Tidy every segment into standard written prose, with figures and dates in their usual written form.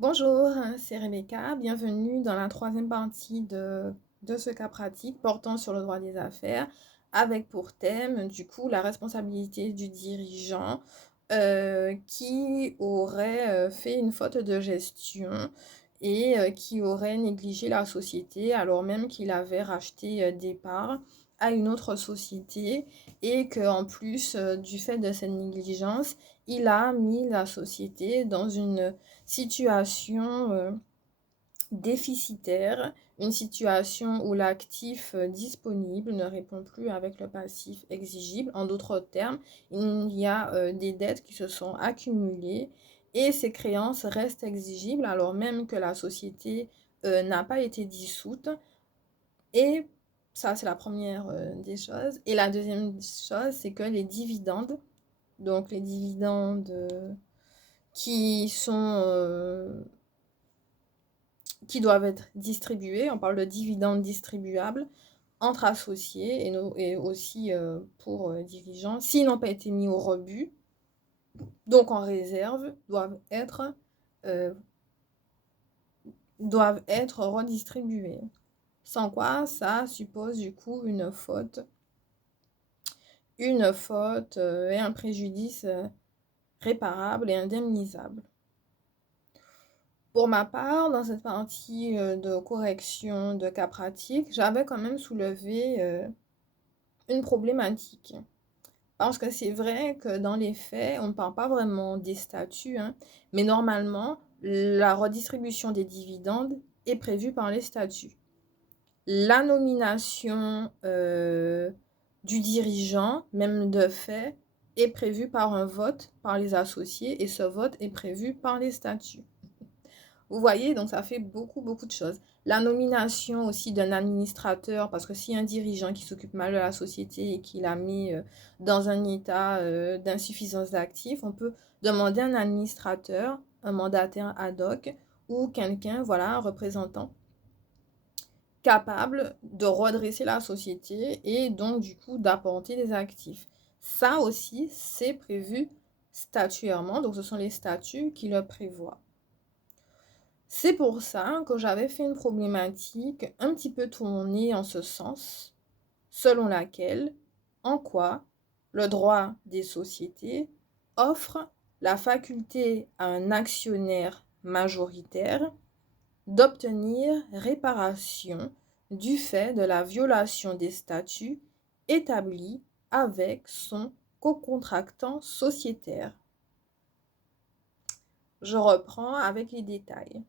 Bonjour, c'est Rebecca. Bienvenue dans la troisième partie de ce cas pratique portant sur le droit des affaires, avec pour thème, du coup, la responsabilité du dirigeant qui aurait fait une faute de gestion et qui aurait négligé la société alors même qu'il avait racheté des parts à une autre société et qu'en plus du fait de cette négligence, il a mis la société dans une situation déficitaire, une situation où l'actif disponible ne répond plus avec le passif exigible. En d'autres termes, il y a des dettes qui se sont accumulées et ces créances restent exigibles alors même que la société n'a pas été dissoute. Et ça, c'est la première des choses. Et la deuxième chose, c'est que les dividendes, donc les dividendes qui sont qui doivent être distribués. On parle de dividendes distribuables entre associés et aussi pour dirigeants, s'ils n'ont pas été mis au rebut, donc en réserve, euh, doivent être redistribués. Sans quoi, ça suppose du coup une faute et un préjudice réparable et indemnisable. Pour ma part, dans cette partie de correction de cas pratiques, j'avais quand même soulevé une problématique. Parce que c'est vrai que dans les faits, on ne parle pas vraiment des statuts, hein, mais normalement, la redistribution des dividendes est prévue par les statuts. La nomination du dirigeant, même de fait, est prévue par un vote par les associés et ce vote est prévu par les statuts. Vous voyez, donc ça fait beaucoup de choses. La nomination aussi d'un administrateur, parce que si un dirigeant qui s'occupe mal de la société et qui la met dans un état d'insuffisance d'actifs, on peut demander un administrateur, un mandataire ad hoc ou quelqu'un, voilà, un représentant capable de redresser la société et donc du coup d'apporter des actifs. Ça aussi, c'est prévu statuairement, donc ce sont les statuts qui le prévoient. C'est pour ça que j'avais fait une problématique un petit peu tournée en ce sens, selon laquelle, en quoi le droit des sociétés offre la faculté à un actionnaire majoritaire d'obtenir réparation du fait de la violation des statuts établis avec son co-contractant sociétaire. Je reprends avec les détails.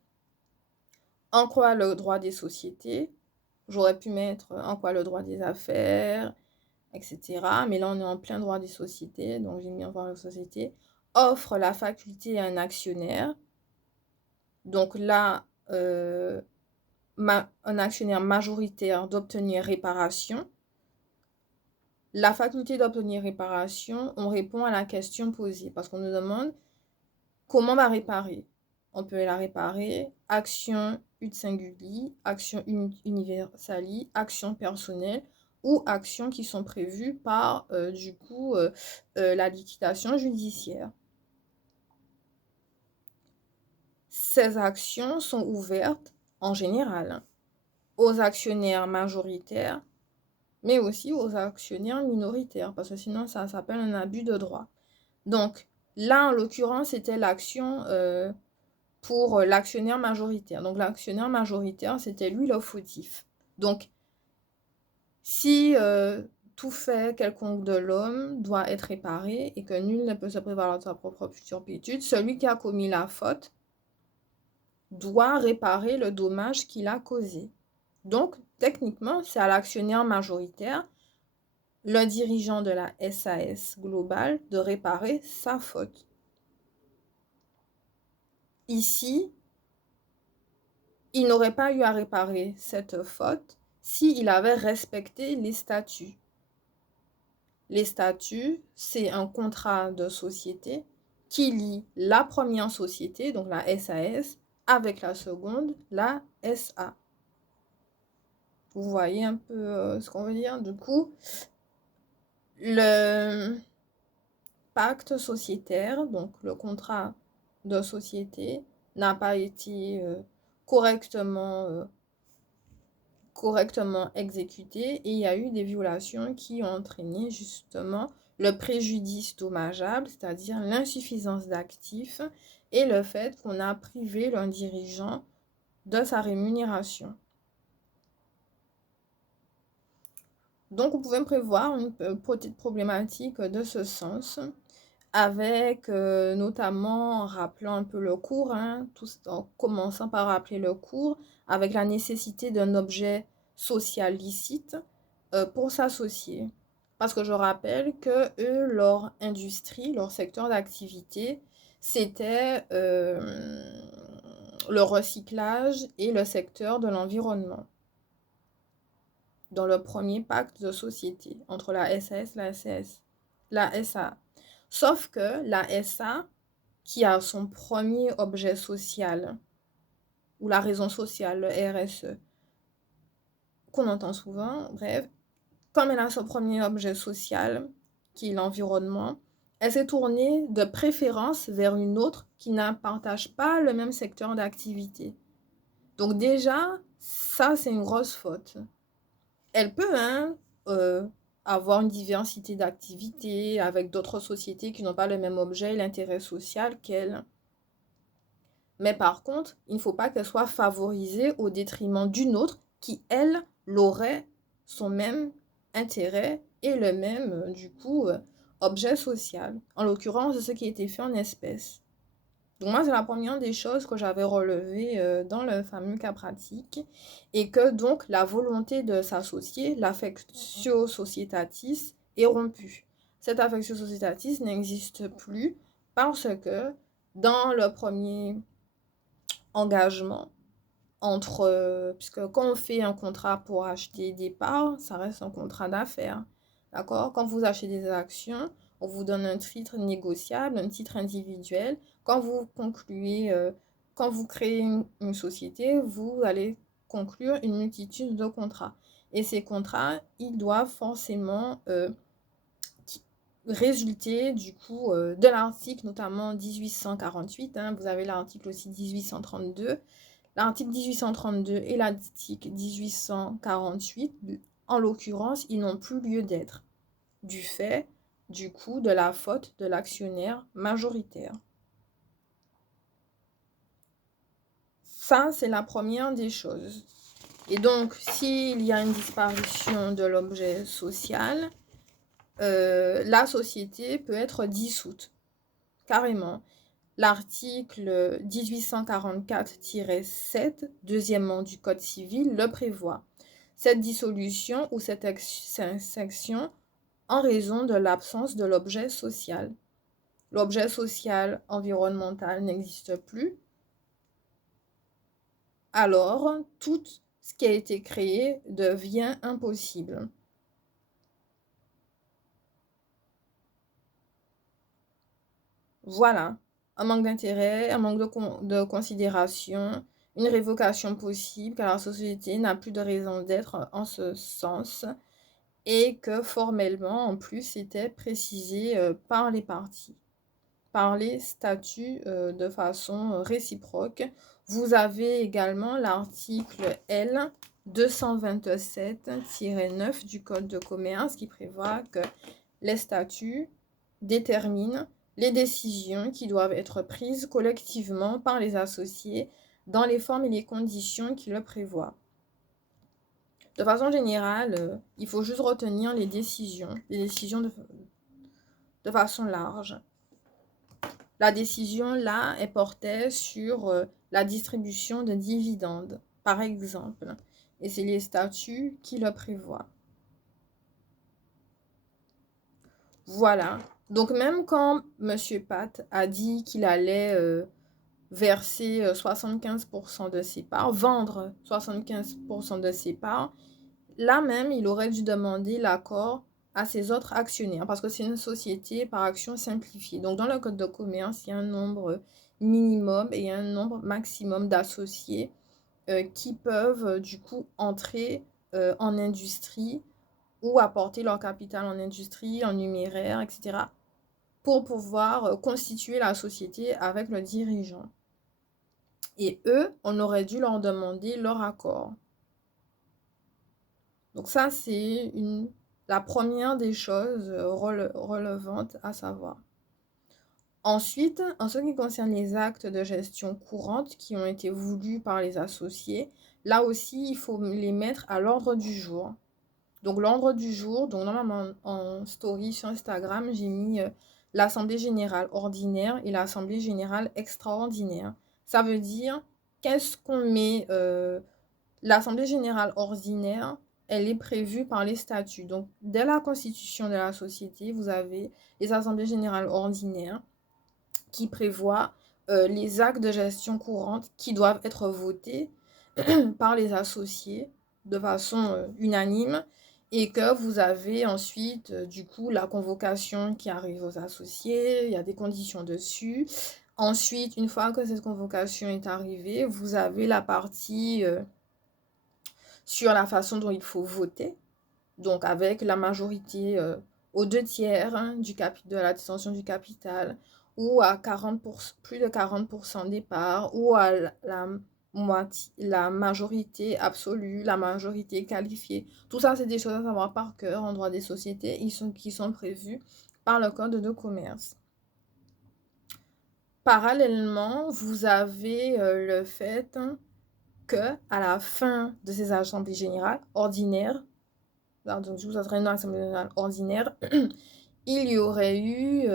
En quoi le droit des sociétés, j'aurais pu mettre en quoi le droit des affaires, etc. Mais là, on est en plein droit des sociétés, donc j'ai mis en droit des sociétés, offre la faculté à un actionnaire, donc là, un actionnaire majoritaire d'obtenir réparation. La faculté d'obtenir réparation, on répond à la question posée, parce qu'on nous demande comment on va réparer. On peut la réparer action ut singuli, action universali, action personnelle ou actions qui sont prévues par du coup la liquidation judiciaire. Ces actions sont ouvertes en général aux actionnaires majoritaires, mais aussi aux actionnaires minoritaires, parce que sinon ça s'appelle un abus de droit. Donc là, en l'occurrence, c'était l'action pour l'actionnaire majoritaire. Donc l'actionnaire majoritaire, c'était lui le fautif. Donc si tout fait quelconque de l'homme doit être réparé et que nul ne peut se prévaloir de sa propre turpitude, celui qui a commis la faute doit réparer le dommage qu'il a causé. Donc techniquement, c'est à l'actionnaire majoritaire, le dirigeant de la SAS globale, de réparer sa faute. Ici, il n'aurait pas eu à réparer cette faute s'il avait respecté les statuts. Les statuts, c'est un contrat de société qui lie la première société, donc la SAS, avec la seconde, la SA. Vous voyez un peu ce qu'on veut dire? Du coup, le pacte sociétaire, donc le contrat de société, n'a pas été correctement, correctement exécuté et il y a eu des violations qui ont entraîné justement le préjudice dommageable, c'est-à-dire l'insuffisance d'actifs et le fait qu'on a privé l'un dirigeant de sa rémunération. Donc, vous pouvez prévoir une petite problématique de ce sens, avec notamment en rappelant un peu le cours, hein, en commençant par rappeler le cours, avec la nécessité d'un objet social licite pour s'associer. Parce que je rappelle que eux, leur industrie, leur secteur d'activité, c'était le recyclage et le secteur de l'environnement dans le premier pacte de société entre la SAS, la SCS, la SA. Sauf que la SA, qui a son premier objet social, ou la raison sociale, le RSE, qu'on entend souvent, bref, comme elle a son premier objet social, qui est l'environnement, elle s'est tournée de préférence vers une autre qui ne partage pas le même secteur d'activité. Donc déjà, ça, c'est une grosse faute. Elle peut avoir une diversité d'activités avec d'autres sociétés qui n'ont pas le même objet et l'intérêt social qu'elle. Mais par contre, il ne faut pas qu'elle soit favorisée au détriment d'une autre qui, elle, l'aurait son même intérêt et le même, objet social. En l'occurrence, ce qui a été fait en espèces. Donc moi, c'est la première des choses que j'avais relevées dans le fameux cas pratique et que donc la volonté de s'associer, l'affectio societatis, est rompue. Cette affectio societatis n'existe plus parce que dans le premier engagement, puisque quand on fait un contrat pour acheter des parts, ça reste un contrat d'affaires. D'accord? Quand vous achetez des actions, on vous donne un titre négociable, un titre individuel. Quand vous concluez, quand vous créez une société, vous allez conclure une multitude de contrats. Et ces contrats, ils doivent forcément résulter de l'article notamment 1848. Vous avez l'article aussi 1832. L'article 1832 et l'article 1848, en l'occurrence, ils n'ont plus lieu d'être du fait, de la faute de l'actionnaire majoritaire. Ça, c'est la première des choses. Et donc, s'il y a une disparition de l'objet social, la société peut être dissoute, carrément. L'article 1844-7, deuxièmement du Code civil, le prévoit. Cette dissolution ou cette section en raison de l'absence de l'objet social. L'objet social environnemental n'existe plus. Alors, tout ce qui a été créé devient impossible. Voilà. Un manque d'intérêt, un manque de considération, une révocation possible, car la société n'a plus de raison d'être en ce sens, et que formellement, en plus, c'était précisé par les parties, par les statuts de façon réciproque. Vous avez également l'article L 227-9 du Code de commerce qui prévoit que les statuts déterminent les décisions qui doivent être prises collectivement par les associés dans les formes et les conditions qui le prévoient. De façon générale, il faut juste retenir les décisions de façon large. La décision, là, elle portait sur la distribution de dividendes, par exemple. Et c'est les statuts qui le prévoient. Voilà. Donc même quand M. Pat a dit qu'il allait verser 75% de ses parts, vendre 75% de ses parts, là même, il aurait dû demander l'accord à ses autres actionnaires, parce que c'est une société par action simplifiée. Donc dans le code de commerce, il y a un nombre minimum et un nombre maximum d'associés qui peuvent entrer en industrie ou apporter leur capital en industrie, en numéraire, etc., pour pouvoir constituer la société avec le dirigeant. Et eux, on aurait dû leur demander leur accord. Donc ça, c'est la première des choses relevantes à savoir. Ensuite, en ce qui concerne les actes de gestion courante qui ont été voulus par les associés, là aussi, il faut les mettre à l'ordre du jour. Donc l'ordre du jour, donc normalement en story sur Instagram, j'ai mis l'Assemblée générale ordinaire et l'Assemblée générale extraordinaire. Ça veut dire, qu'est-ce qu'on met l'Assemblée générale ordinaire, elle est prévue par les statuts. Donc dès la constitution de la société, vous avez les assemblées générales ordinaires qui prévoient les actes de gestion courante qui doivent être votés par les associés de façon unanime et que vous avez ensuite du coup la convocation qui arrive aux associés, il y a des conditions dessus. Ensuite, une fois que cette convocation est arrivée, vous avez la partie sur la façon dont il faut voter, donc avec la majorité aux 2/3 de la détention du capital, ou à 40%, plus de 40% des parts, ou à la majorité absolue, la majorité qualifiée. Tout ça, c'est des choses à savoir par cœur en droit des sociétés qui sont prévues par le code de commerce. Parallèlement, vous avez le fait que à la fin de ces assemblées générales ordinaires, donc je vous adresse une assemblée générale ordinaire, il y aurait eu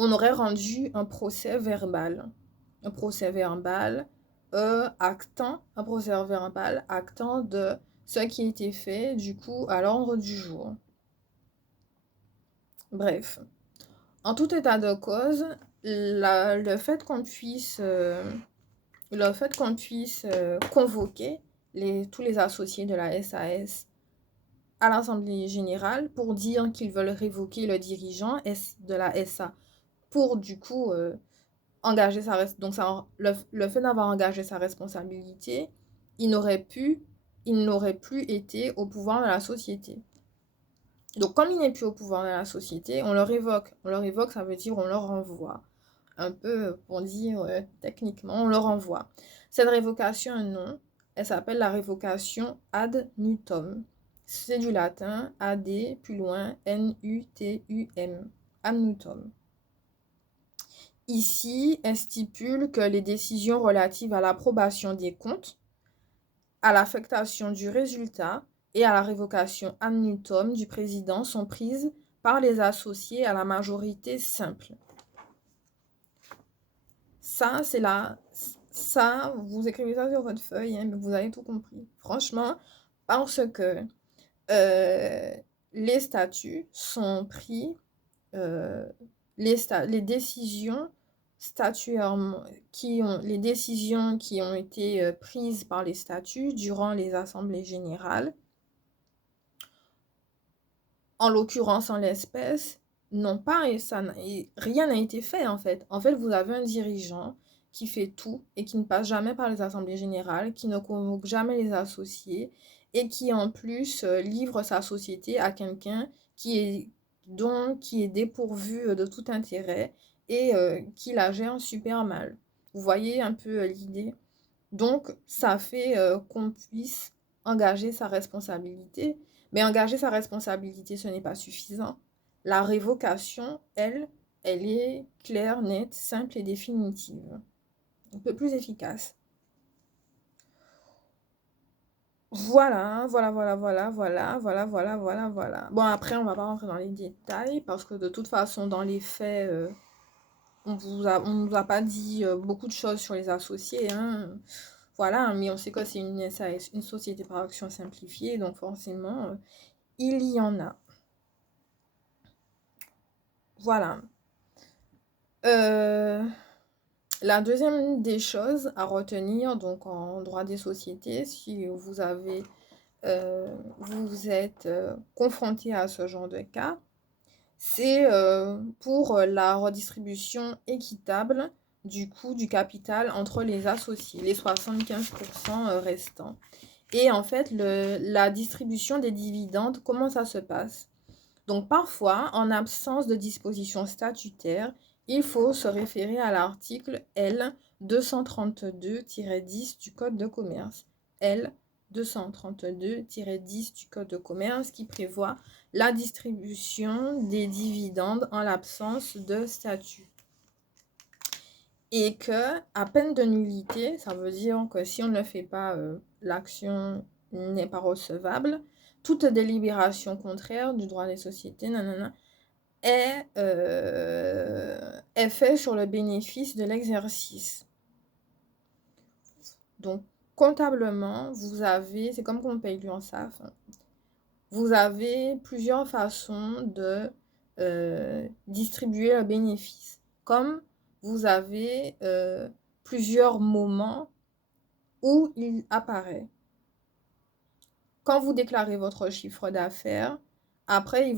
on aurait rendu un procès verbal actant de ce qui a été fait du coup à l'ordre du jour. Bref, en tout état de cause, le fait qu'on puisse convoquer tous les associés de la SAS à l'Assemblée générale pour dire qu'ils veulent révoquer le dirigeant de la SA pour du coup engager donc le fait d'avoir engagé sa responsabilité, il n'aurait plus été au pouvoir de la société. Donc comme il n'est plus au pouvoir de la société, on le révoque. On le révoque, ça veut dire on le renvoie. Un peu pour dire techniquement, on le renvoie. Cette révocation, non, elle s'appelle la révocation ad nutum. C'est du latin ad, plus loin, nutum, ad nutum. Ici, elle stipule que les décisions relatives à l'approbation des comptes, à l'affectation du résultat et à la révocation ad nutum du président sont prises par les associés à la majorité simple. Ça, c'est ça, vous écrivez ça sur votre feuille, mais vous avez tout compris. Franchement, parce que les statuts sont pris, les décisions statutairement, les décisions qui ont été prises par les statuts durant les assemblées générales, en l'occurrence, en l'espèce, non pas, rien n'a été fait en fait. En fait, vous avez un dirigeant qui fait tout et qui ne passe jamais par les assemblées générales, qui ne convoque jamais les associés et qui en plus livre sa société à quelqu'un qui est dépourvu de tout intérêt et qui la gère super mal. Vous voyez un peu l'idée? Donc, ça fait qu'on puisse engager sa responsabilité. Mais engager sa responsabilité, ce n'est pas suffisant. La révocation, elle est claire, nette, simple et définitive. Un peu plus efficace. Voilà. Bon, après, on va pas rentrer dans les détails parce que de toute façon, dans les faits, on nous a pas dit beaucoup de choses sur les associés, hein. Voilà, mais on sait que c'est une SAS, une société par action simplifiée, donc forcément, il y en a. Voilà. La deuxième des choses à retenir, donc en droit des sociétés, si vous êtes confronté à ce genre de cas, c'est pour la redistribution équitable du coût du capital entre les associés, les 75% restants. Et en fait, la distribution des dividendes, comment ça se passe? Donc parfois, en absence de disposition statutaire, il faut se référer à l'article L 232-10 du Code de commerce. L 232-10 du Code de commerce qui prévoit la distribution des dividendes en l'absence de statut. Et que, à peine de nullité, ça veut dire que si on ne le fait pas, l'action n'est pas recevable, toute délibération contraire du droit des sociétés est fait sur le bénéfice de l'exercice. Donc, comptablement, vous avez, c'est comme quand on paye l'URSSAF, vous avez plusieurs façons de distribuer le bénéfice. Comme vous avez plusieurs moments où il apparaît. Quand vous déclarez votre chiffre d'affaires, après, il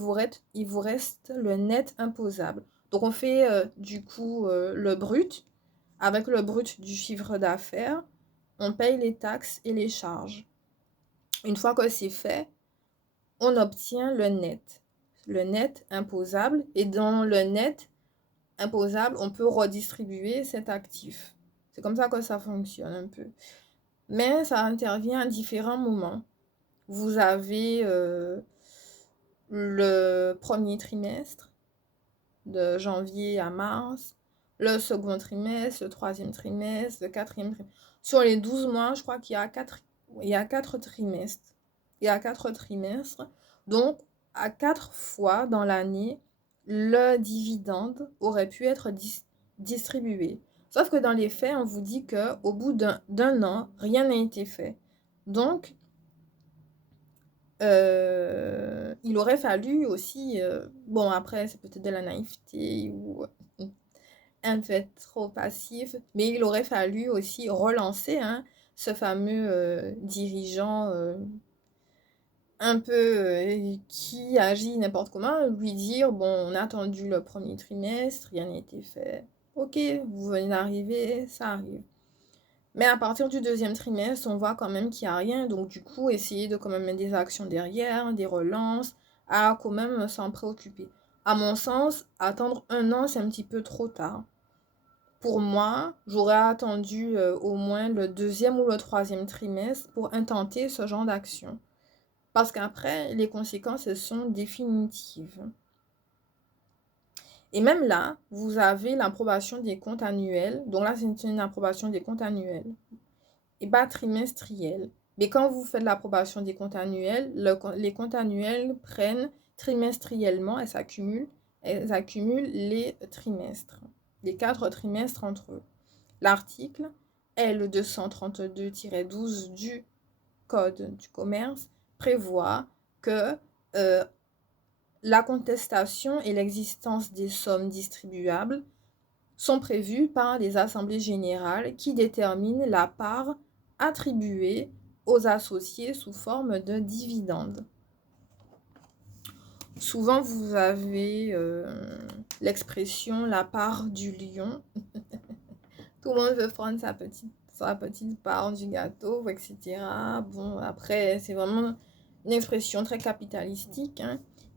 vous reste le net imposable. Donc, on fait du coup le brut. Avec le brut du chiffre d'affaires, on paye les taxes et les charges. Une fois que c'est fait, on obtient le net imposable. Et dans le net imposable, on peut redistribuer cet actif. C'est comme ça que ça fonctionne un peu. Mais ça intervient à différents moments. Vous avez le premier trimestre, de janvier à mars, le second trimestre, le troisième trimestre, le quatrième trimestre. Sur les 12 mois, je crois qu'il y a 4 trimestres. Il y a 4 trimestres. Donc, à 4 fois dans l'année, le dividende aurait pu être distribué. Sauf que dans les faits, on vous dit qu'au bout d'un an, rien n'a été fait. Donc, il aurait fallu aussi, bon après c'est peut-être de la naïveté ou un fait trop passif, mais il aurait fallu aussi relancer ce fameux dirigeant un peu qui agit n'importe comment, lui dire, bon, on a attendu le premier trimestre, rien n'a été fait. Ok, vous venez d'arriver, ça arrive. Mais à partir du deuxième trimestre, on voit quand même qu'il n'y a rien. Donc du coup, essayer de quand même mettre des actions derrière, des relances, à quand même s'en préoccuper. À mon sens, attendre un an, c'est un petit peu trop tard. Pour moi, j'aurais attendu au moins le deuxième ou le troisième trimestre pour intenter ce genre d'action. Parce qu'après, les conséquences, elles sont définitives. Et même là, vous avez l'approbation des comptes annuels. Donc là, c'est une approbation des comptes annuels et pas trimestrielle. Mais quand vous faites l'approbation des comptes annuels, les comptes annuels prennent trimestriellement et s'accumulent. Elles accumulent les trimestres, les 4 trimestres entre eux. L'article L232-12 du Code du commerce prévoit que la contestation et l'existence des sommes distribuables sont prévues par les assemblées générales qui déterminent la part attribuée aux associés sous forme de dividendes. Souvent, vous avez l'expression la part du lion. Tout le monde veut prendre sa petite part du gâteau, etc. Bon, après, c'est vraiment une expression très capitalistique,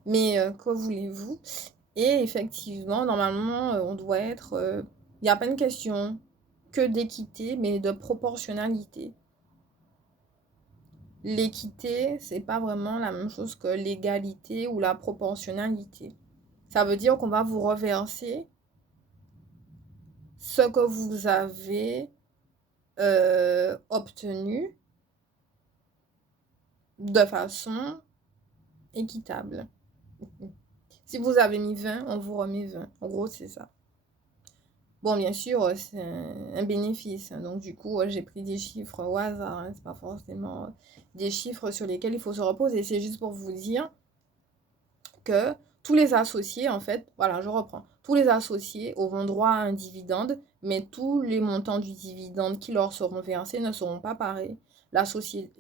mais que voulez-vous? Et effectivement, normalement, on doit être... il n'y a pas une question que d'équité, mais de proportionnalité. L'équité, c'est pas vraiment la même chose que l'égalité ou la proportionnalité. Ça veut dire qu'on va vous reverser ce que vous avez obtenu de façon équitable. Si vous avez mis 20, on vous remet 20. En gros, c'est ça. Bon, bien sûr, c'est un bénéfice. Donc, du coup, j'ai pris des chiffres au hasard. C'est pas forcément des chiffres sur lesquels il faut se reposer. C'est juste pour vous dire que tous les associés, en fait, voilà, je reprends. Tous les associés auront droit à un dividende, mais tous les montants du dividende qui leur seront versés ne seront pas pareils. L'associé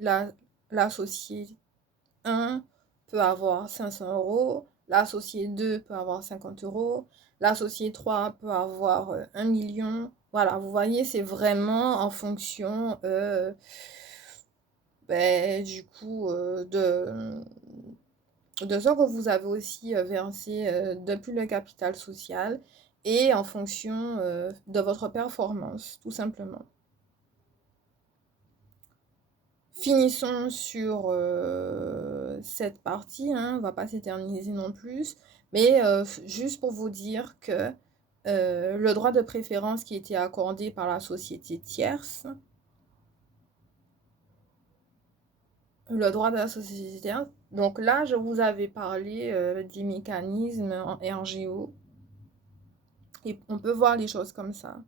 1 peut avoir 500 euros, l'associé 2 peut avoir 50 euros, l'associé 3 peut avoir 1 million. Voilà, vous voyez, c'est vraiment en fonction du coup de ce que vous avez aussi versé depuis le capital social et en fonction de votre performance, tout simplement. Finissons sur cette partie, hein, on ne va pas s'éterniser non plus, mais juste pour vous dire que le droit de préférence qui était accordé par la société tierce, le droit de la société tierce, donc là je vous avais parlé des mécanismes en RGO, et on peut voir les choses comme ça.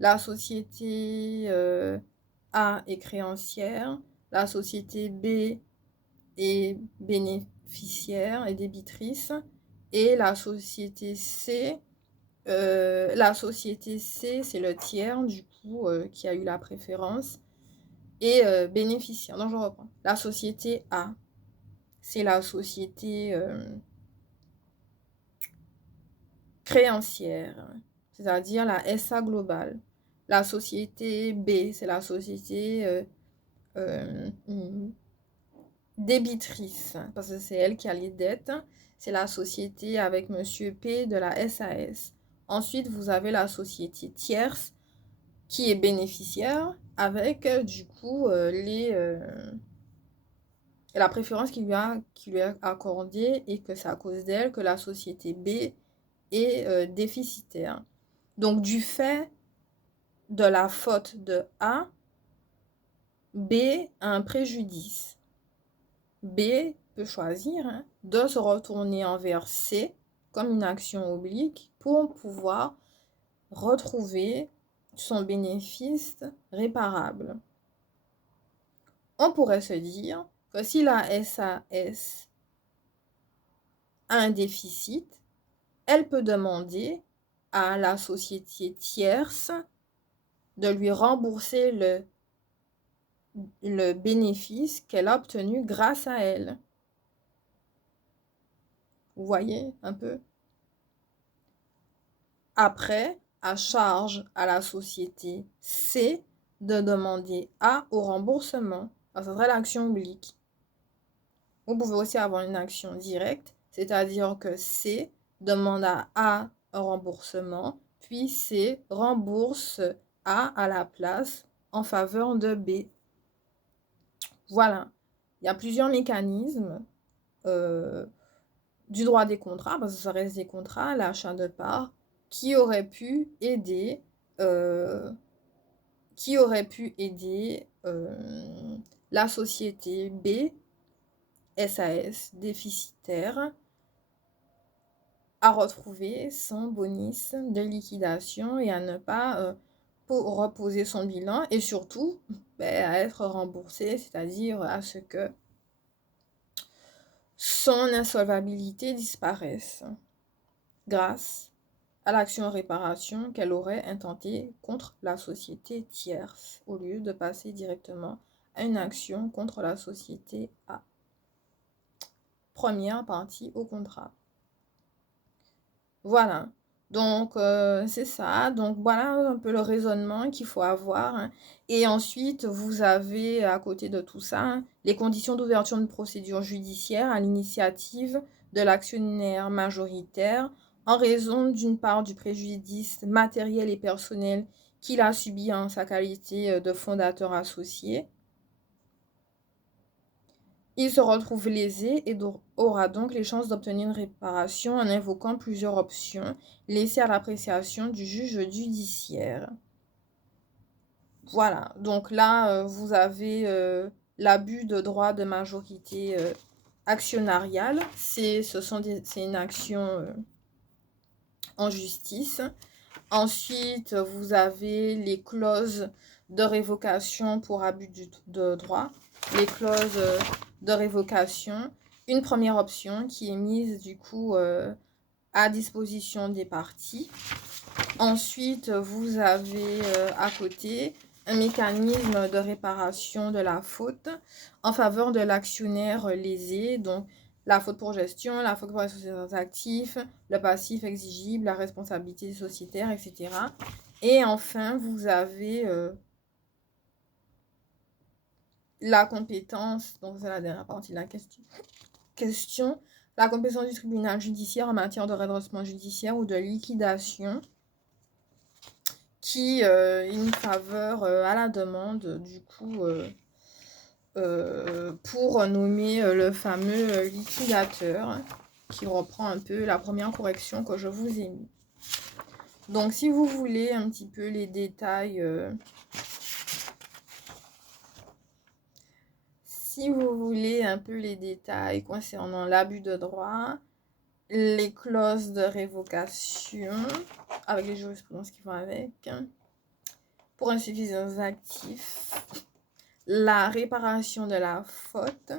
La société A est créancière, la société B est bénéficiaire et débitrice, et la société C, c'est le tiers du coup qui a eu la préférence, et bénéficiaire. Donc je reprends. La société A, c'est la société créancière, c'est-à-dire la SA globale. La société B, c'est la société débitrice, parce que c'est elle qui a les dettes. C'est la société avec Monsieur P de la SAS. Ensuite, vous avez la société tierce qui est bénéficiaire avec du coup la préférence qui lui est accordée, et que c'est à cause d'elle que la société B est déficitaire. Donc du fait de la faute de A, B a un préjudice. B peut choisir de se retourner envers C comme une action oblique pour pouvoir retrouver son bénéfice réparable. On pourrait se dire que si la SAS a un déficit, elle peut demander à la société tierce de lui rembourser le bénéfice qu'elle a obtenu grâce à elle. Vous voyez un peu? Après, à charge à la société C de demander A au remboursement. Ça serait l'action oblique. Vous pouvez aussi avoir une action directe, c'est-à-dire que C demande à A un remboursement, puis C rembourse A à la place en faveur de B. Voilà. Il y a plusieurs mécanismes du droit des contrats, parce que ça reste des contrats, l'achat de parts, qui auraient pu aider, la société B, SAS déficitaire, à retrouver son bonus de liquidation et à ne pas reposer son bilan, et surtout à être remboursé, c'est-à-dire à ce que son insolvabilité disparaisse grâce à l'action en réparation qu'elle aurait intentée contre la société tierce, au lieu de passer directement à une action contre la société A. Première partie au contrat. Voilà. Donc, c'est ça. Donc, voilà un peu le raisonnement qu'il faut avoir, hein. Et ensuite, vous avez, à côté de tout ça, hein, les conditions d'ouverture de procédure judiciaire à l'initiative de l'actionnaire majoritaire en raison, d'une part, du préjudice matériel et personnel qu'il a subi en sa qualité de fondateur associé. Il se retrouve lésé et aura donc les chances d'obtenir une réparation en invoquant plusieurs options laissées à l'appréciation du juge judiciaire. Voilà, donc là, vous avez l'abus de droit de majorité actionnariale. C'est une action en justice. Ensuite, vous avez les clauses de révocation pour abus de droit. Les clauses de révocation. Une première option qui est mise du coup à disposition des parties. Ensuite, vous avez à côté un mécanisme de réparation de la faute en faveur de l'actionnaire lésé. Donc, la faute pour gestion, la faute pour les sociétés actifs, le passif exigible, la responsabilité sociétaire, etc. Et enfin, vous avez la compétence, donc c'est la dernière partie de la question, la compétence du tribunal judiciaire en matière de redressement judiciaire ou de liquidation qui est une faveur à la demande, du coup, pour nommer le fameux liquidateur, qui reprend un peu la première correction que je vous ai mis. Donc, si vous voulez un petit peu les détails, concernant l'abus de droit, les clauses de révocation, avec les jurisprudences qui vont avec, pour insuffisance d'actifs, la réparation de la faute,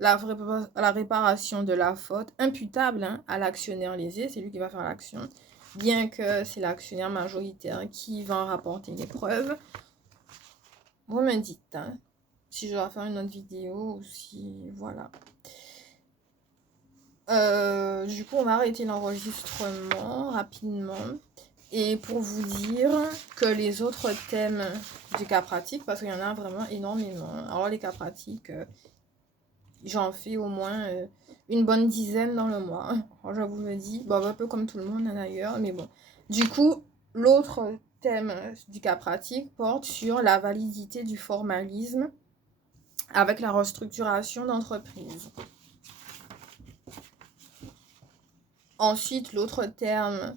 la réparation de la faute imputable à l'actionnaire lésé, c'est lui qui va faire l'action, bien que c'est l'actionnaire majoritaire qui va en rapporter les preuves. Vous me dites si je dois faire une autre vidéo ou si voilà. Du coup, on va arrêter l'enregistrement rapidement. Et pour vous dire que les autres thèmes du cas pratique, parce qu'il y en a vraiment énormément. Alors les cas pratiques, j'en fais au moins une bonne dizaine dans le mois. Alors, je vous le dis, bon, un peu comme tout le monde d'ailleurs, mais bon. Du coup, l'autre thème du cas pratique porte sur la validité du formalisme avec la restructuration d'entreprise. Ensuite, l'autre terme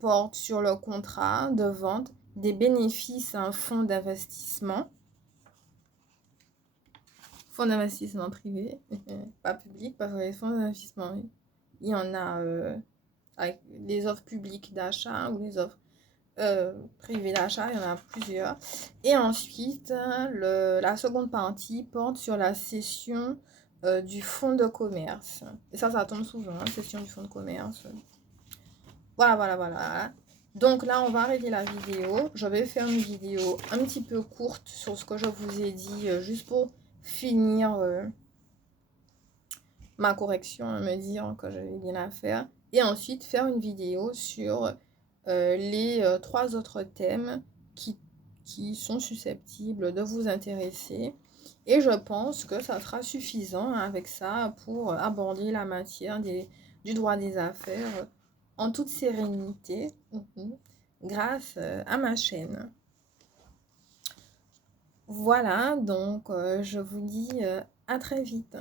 porte sur le contrat de vente des bénéfices à un fonds d'investissement. Fonds d'investissement privé, pas public, parce que les fonds d'investissement, il y en a avec les offres publiques d'achat ou les offres privées d'achat, il y en a plusieurs. Et ensuite, la seconde partie porte sur la cession du fonds de commerce. Et ça tombe souvent, cession du fonds de commerce. Voilà. Donc là, on va arrêter la vidéo. Je vais faire une vidéo un petit peu courte sur ce que je vous ai dit, juste pour finir ma correction, me dire que j'avais bien à faire. Et ensuite, faire une vidéo sur les 3 autres thèmes qui sont susceptibles de vous intéresser. Et je pense que ça sera suffisant avec ça pour aborder la matière du droit des affaires en toute sérénité, grâce à ma chaîne. Voilà, donc je vous dis à très vite.